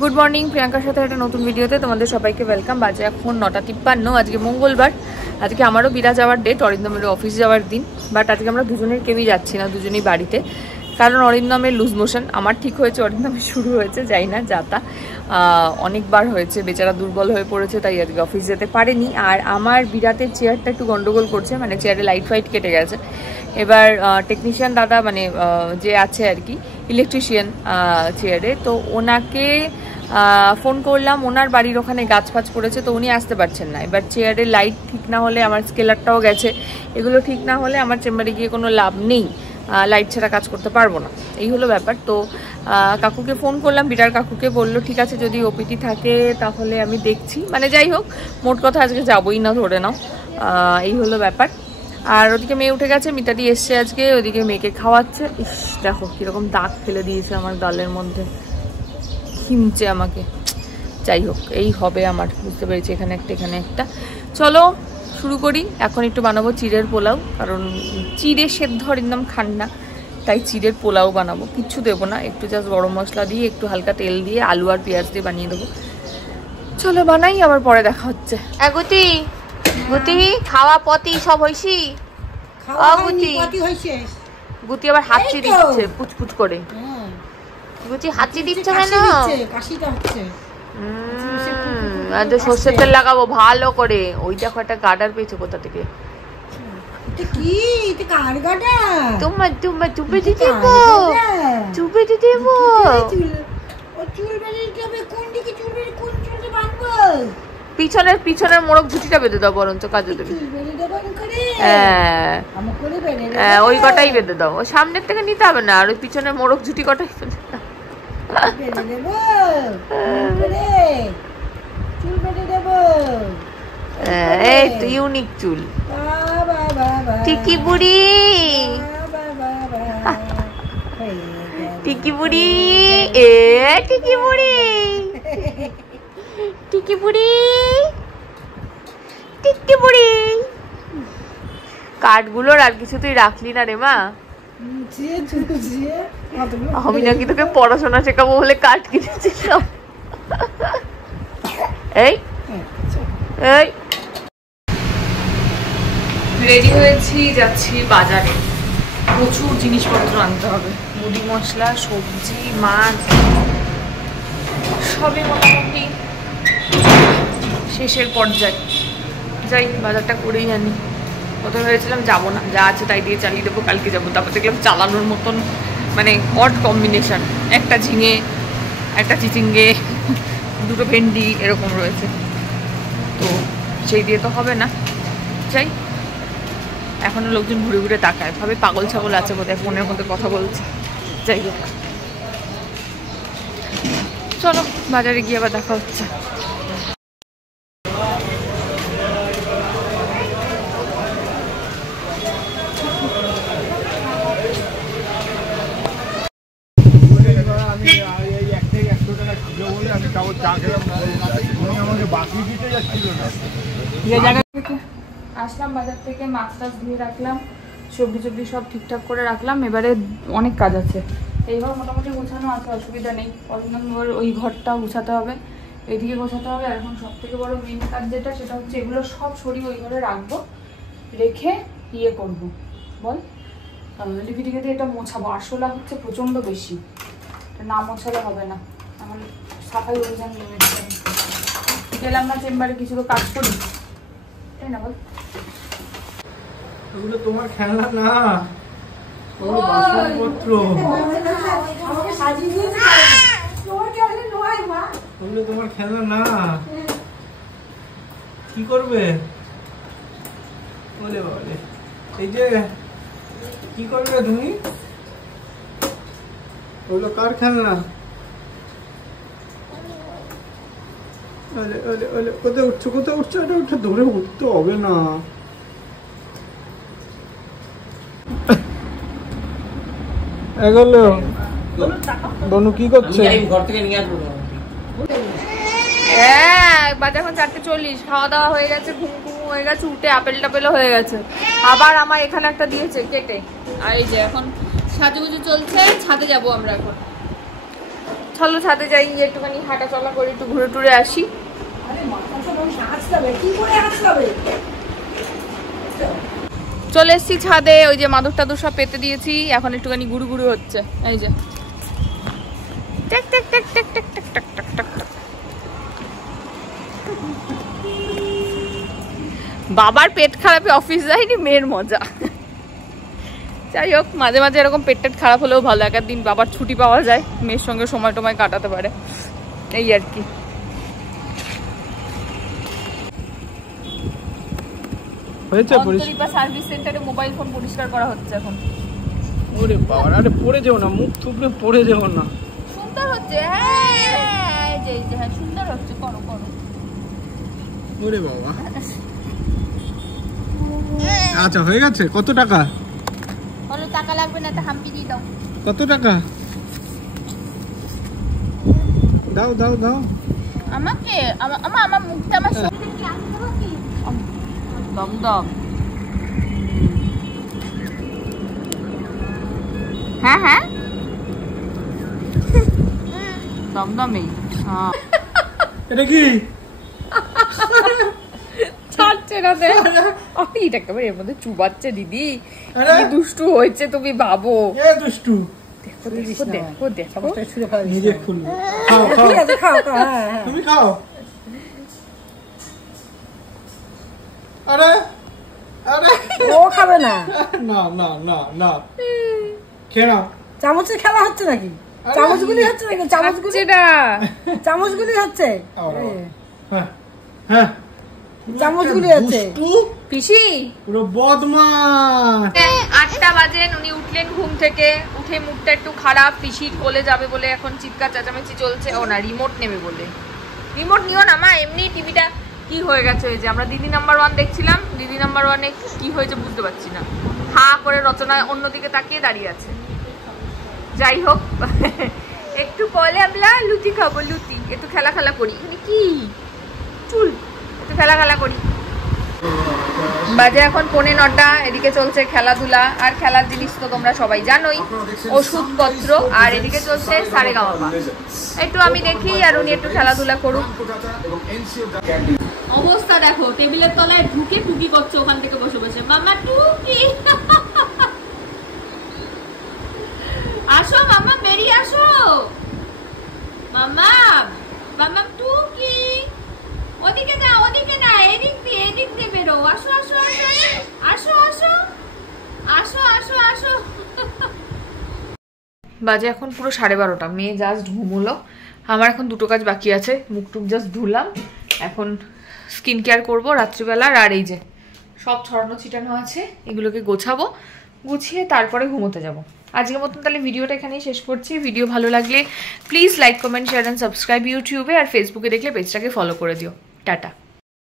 Good morning, প্রিয়াঙ্কার সাথে একটা নতুন ভিডিওতে তোমাদের সবাইকে ওয়েলকাম। বাজে এখন 9:53। আজকে মঙ্গলবার। আজকে আমারও বিরা যাওয়ার ডেট, অরিন্দমেরও অফিস যাওয়ার দিন। বাট আজকে আমরা দুজনের কেউই যাচ্ছি না, দুজনেই বাড়িতে। কারণ অরিন্দমের লুজ মোশন, আমার ঠিক হয়েছে, অরিন্দমের শুরু হয়েছে। যাই না, যাতা অনেকবার হয়েছে, বেচারা দুর্বল হয়ে পড়েছে, তাই আজকে অফিস যেতে পারেনি। আর আমার বিরাটের চেয়ারটা একটু গন্ডগোল করছে, মানে চেয়ারে লাইট ফাইট কেটে গেছে। এবার টেকনিশিয়ান দাদা, মানে যে আছে আর কি, ইলেকট্রিশিয়ান চেয়ারে, তো ওনাকে ফোন করলাম। ওনার বাড়ির ওখানে গাছ ফাছ পড়েছে, তো উনি আসতে পারছেন না। এবার চেয়ারের লাইট ঠিক না হলে, আমার স্কেলারটাও গেছে, এগুলো ঠিক না হলে আমার চেম্বারে গিয়ে কোনো লাভ নেই, লাইট ছাড়া কাজ করতে পারবো না। এই হলো ব্যাপার। তো কাকুকে ফোন করলাম, বিরার কাকুকে, বললো ঠিক আছে যদি ওপিটি থাকে তাহলে আমি দেখছি। মানে যাই হোক, মোট কথা আজকে যাবোই না, ধরে নাও। এই হলো ব্যাপার। আর ওদিকে মেয়ে উঠে গেছে, মিতাদি এসছে আজকে, ওদিকে মেয়েকে খাওয়াচ্ছে। ইস, দেখো কিরকম দাগ ফেলে দিয়েছে আমার গালের মধ্যে, হিমচে আমাকে। যাই হোক, এই হবে আমার, বুঝতে পেরেছি, এখানে একটা এখানে একটা। চলো শুরু করি। এখন একটু বানাবো চিড়ের পোলাও, কারণ চিড়ে সেদ্ধ একদম খান না, তাই চিড়ের পোলাও বানাবো। কিচ্ছু দেবো না, একটু জাস্ট গরম মশলা দিয়ে, একটু হালকা তেল দিয়ে, আলু আর পেঁয়াজ দিয়ে বানিয়ে দেবো। চলো বানাই, আবার পরে দেখা হচ্ছে। গুতি গুতি, খাওয়া পতি সব হইছি? গুতি আবার হাঁচি দিচ্ছে পুচপুচ করে। গুতি হাঁচি দিচ্ছে কেন? সর্ষের তেল লাগাবো ভালো করে। ওই দেখো একটা গার্ডার পেয়েছো কোথা থেকে? পিছনের পিছনের মোড়ক ঝুটিটা বেঁধে দাও বরঞ্চ, কাজে দেবে। হ্যাঁ, ওই কটাই বেঁধে দাও, ওই সামনের থেকে নিতে হবে না, আর ওই পিছনের মোড়ক ঝুটি কটাই বেঁধে দাও। ইউনিক চুল, টিকি বুড়ি, টিকি বুড়ি, এ টিকি বুড়ি, টিকি বুড়ি, টিকি বুড়ি। কাঠগুলোর আর কিছু তুই রাখলি না রে মা? আমি নাকি তোকে পড়াশোনা শেখাবো বলে কাঠ কিনেছিলাম। এই এই রেডি হয়েছি, যাচ্ছি বাজারে। প্রচুর জিনিসপত্র আনতে হবে, মুড়ি মশলা, সবজি, মাছ, সবই মোটামুটি শেষের পর্যায়ে। যাই, বাজারটা করেই আনি। প্রথমে ভেবেছিলাম যাবো না, যা আছে তাই দিয়ে চালিয়ে দেবো, কালকে যাবো। তারপর দেখলাম চালানোর মতন মানে অড কম্বিনেশন, একটা ঝিঙে, একটা চিচিঙ্গে, দুটো ভেন্ডি এরকম রয়েছে, তো সেই দিয়ে তো হবে না। যাই, এখনো লোকজন ঘুরে ঘুরে তাকায়, ভাবে পাগল ছাগল আছে বোধহয়, ফোনের মধ্যে কথা বলছে। যাই হোক, চলো বাজারে গিয়ে আবার দেখা হচ্ছে। আসলাম বাজার থেকে, মাছ টাছ ধুয়ে রাখলাম, সবজি টবজি সব ঠিকঠাক করে রাখলাম। এবারে অনেক কাজ আছে, এইভাবে মোটামুটি গোছানো আছে, অসুবিধা নেই। ওই ঘরটা গোছাতে হবে, এইদিকে গোছাতে হবে। আর এখন সব থেকে বড় মেন কাজ যেটা, সেটা হচ্ছে এগুলো সব সরিয়ে ওই ঘরে রাখবো, রেখে ইয়ে করবো, বল লিপিটিকে দিয়ে এটা মোছাবো। আরশোলা হচ্ছে প্রচণ্ড বেশি, না মোছালে হবে না। এখন সাফাই অভিযান নেমেছে। গেলাম না চেম্বারে, কিছু তো কাজ করি, তাই না বল? ওগুলো তোমার খেলনা না, ওগুলো বাসনপত্র। ওগুলো তোমার খেলনা না, কি করবে? বলে বলে, এই যে কি করবে তুমি? ওগুলো কার খেলনা? কোথায় উঠছো, কোথায় উঠছো? এটা উঠে ধরে উঠতে হবে না। এগুলো বনু কি করছে? ঘর থেকে নিয়ে আসবো। হ্যাঁ, বাজে এখন 4:40, খাওয়া দাওয়া হয়ে গেছে, ঘুম ঘুম হয়ে গেছে, উঠে আপেল টাপেলও হয়ে গেছে। আবার আমার এখানে একটা দিয়েছে কেটে। আর এই যে এখন সাজুগুজু চলছে, ছাদে যাবো আমরা এখন। চলো ছাদে যাই, একটুখানি হাঁটা চলা করে একটু ঘুরে টুরে আসি। চলে এসছি ছাদে, ওই যে মাদুর টাদুর সব পেতে দিয়েছি, এখন একটুখানি ঘুরু ঘুরু হচ্ছে। এই যে টেক টেক টেক টেক টেক টেক টেক টেক টেক টেক। বাবার পেট খারাপে অফিস যায়নি, মেয়ের মজা। যাই হোক, মাঝে মাঝে এরকম পেট টেট খারাপ হলেও ভালো, এক দিন বাবার ছুটি পাওয়া যায়, মেয়ের সঙ্গে সময় টময় কাটাতে পারে, এই আর কি। সার্ভিস সেন্টারে মোবাইল ফোন পরিষ্কার করা হচ্ছে এখন। ওরে বাবা, আরে পড়ে যেও না, মুখ থুবড়ে পড়ে যেও না। সুন্দর হচ্ছে, হ্যাঁ এই যে হ্যাঁ সুন্দর হচ্ছে, করো করো। ওরে বাবা, আচ্ছা হয়ে গেছে। কত টাকা? বলো টাকা লাগবে না, তা হাম্পি দিয়ে দাও। কত টাকা? দাও দাও দাও আমাকে। আমার মুখটা আমার দম দম। হ্যাঁ হ্যাঁ দমদমে। এটা কি? ছাড়ছে না দে। এটা একেবারে এর মধ্যে চুবাচ্ছে দিদি, কি দুষ্টু হয়েছে তুমি ভাবো। এ দুষ্টু, দেখো দেখো দেখো দেখো, নিজে খুলবে। খাও খাও খাও, তুমি খাও। আরে আরে ও খাবে না, না না না না, খেয়ে নাও। চামচে খেলা হচ্ছে নাকি? চামচগুলি হচ্ছে নাকি? চামচগুলি না, চামচগুলি হচ্ছে, হ্যাঁ হ্যাঁ চামচগুলি হচ্ছে। পিসি পুরো বদমাশ। 8টা বাজে, উনি উঠলেন ঘুম থেকে, উঠে মুখটা একটু খারাপ, পিসির কোলে যাবে বলে এখন চিৎকার চেঁচামেচি চলছে। ও না, রিমোট নেবে বলে। রিমোট নিও না মা, এমনি টিভিটা কি হয়ে গেছে, ওই যে আমরা দিদি নাম্বার 1 দেখছিলাম, দিদি নাম্বার 1-এ কি হয়েছে বুঝতে পারছি না, হা করে রচনা অন্যদিকে তাকিয়ে দাঁড়িয়ে আছে। যাই হোক, একটু পরে আমরা লুচি খাবো, লুচি একটু খেলা খেলা করি। এখানে কি চুল, একটু খেলা খেলা করি। বাজে এখন 9:15, এদিকে চলছে খেলাধুলা, আর খেলার জিনিস তো তোমরা সবাই জানোই, ওষুধপত্র। আর এদিকে চলছে সারেগামাপা, একটু আমি দেখি আর উনি একটু খেলাধুলা করুক। অবস্থা দেখো, টেবিলের তলায় ঢুকে টুকি করছে ওখান থেকে বসে বসে। মামা টুকি, আসো মামা, বেরিয়ে আসো মামা। মামা টুকি, ওদিকে না ওদিকে না, এদিক দিয়ে বেরো। আসো আসো আসো আসো আসো আসো আসো। বাজে এখন পুরো 12:30, মেয়ে জাস্ট ঘুমোলো। আমার এখন 2টো কাজ বাকি আছে, মুখ টুক জাস্ট ধুলাম, এখন স্কিন কেয়ার করবো রাত্রিবেলার। আর এই যে সব ছড়ানো ছিটানো আছে, এগুলোকে গোছাবো, গুছিয়ে তারপরে ঘুমোতে যাব। আজকের মতন তাহলে ভিডিওটা এখানেই শেষ করছি। ভিডিও ভালো লাগলে please like comment share and subscribe ইউটিউবে, আর ফেসবুকে দেখলে পেজটাকে ফলো করে দিও। টাটা।